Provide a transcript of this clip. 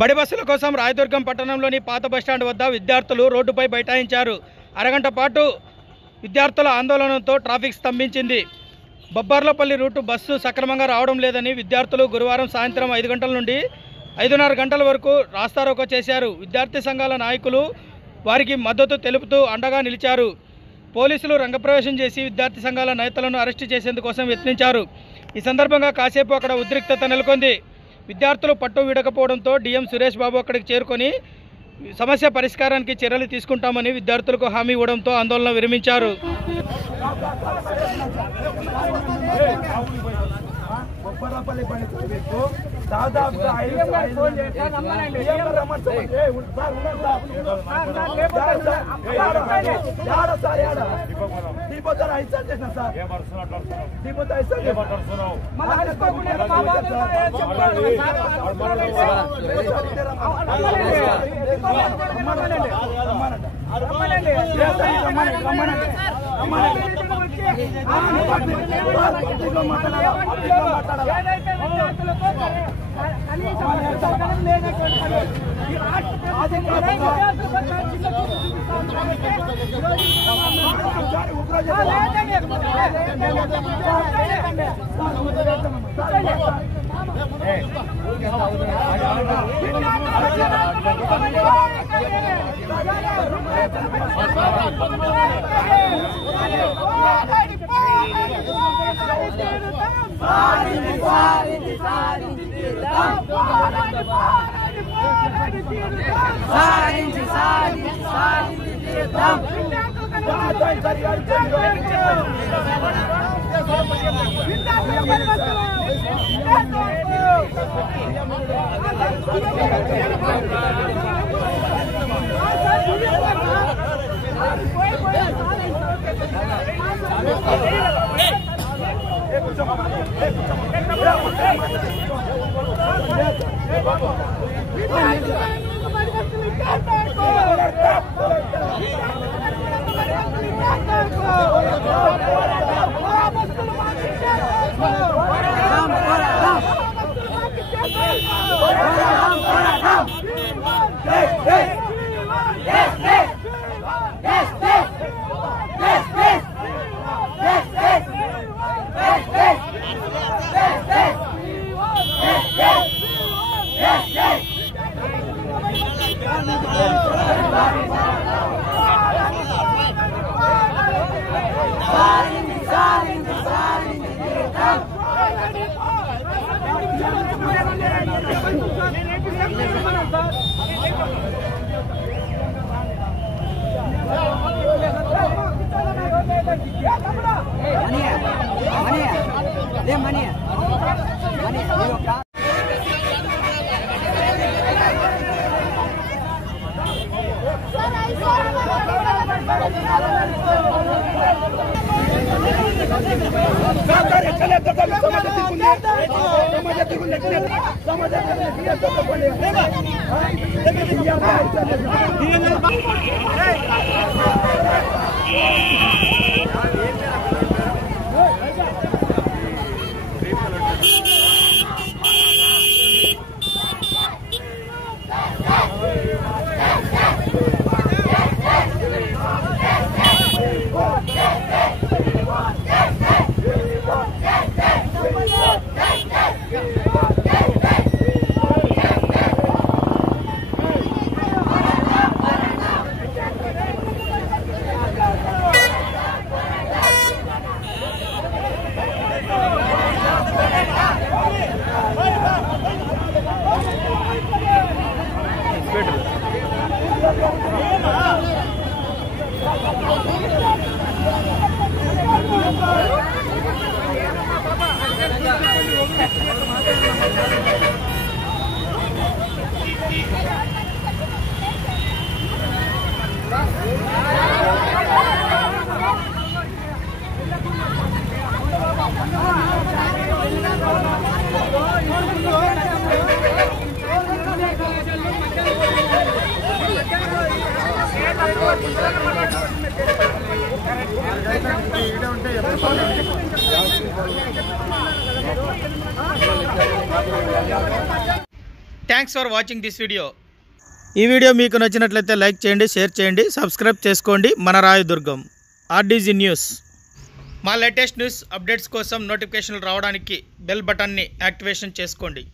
బడి బస్సుల కోసం రాయదుర్గం పట్టణంలోని పాత బస్టాండ్ వద్ద విద్యార్థులు రోడ్డుపై బైఠాయించారు. అరగంట పాటు విద్యార్థుల ఆందోళనతో ట్రాఫిక్ స్తంభించింది. బొబ్బర్లపల్లి రూటు బస్సు సక్రమంగా రావడం లేదని విద్యార్థులు గురువారం సాయంత్రం 5 గంటల నుండి 5:30 గంటల వరకు రాస్తారోకో చేశారు. విద్యార్థి సంఘాల నాయకులు వారికి మద్దతు తెలుపుతూ అండగా నిలిచారు. పోలీసులు రంగప్రవేశం చేసి విద్యార్థి సంఘాల నేతలను అరెస్టు చేసేందుకోసం యత్నించారు. ఈ సందర్భంగా కాసేపు అక్కడ ఉద్రిక్తత నెలకొంది. విద్యార్థులు పట్టు వీడకపోవడంతో డిఎం సురేష్ బాబు అక్కడికి చేరుకొని సమస్య పరిష్కారానికి చర్యలు తీసుకుంటామని విద్యార్థులకు హామీ ఇవ్వడంతో ఆందోళన విరమించారు. దాదాపుగా thanks for watching this video. ఈ వీడియో మీకు నచ్చినట్లయితే లైక్ చేయండి, షేర్ చేయండి, సబ్స్క్రైబ్ చేసుకోండి. మన రాయదుర్గం ఆర్డీజీ న్యూస్. మా లేటెస్ట్ న్యూస్ అప్డేట్స్ కోసం నోటిఫికేషన్లు రావడానికి బెల్ బటన్ని యాక్టివేషన్ చేసుకోండి.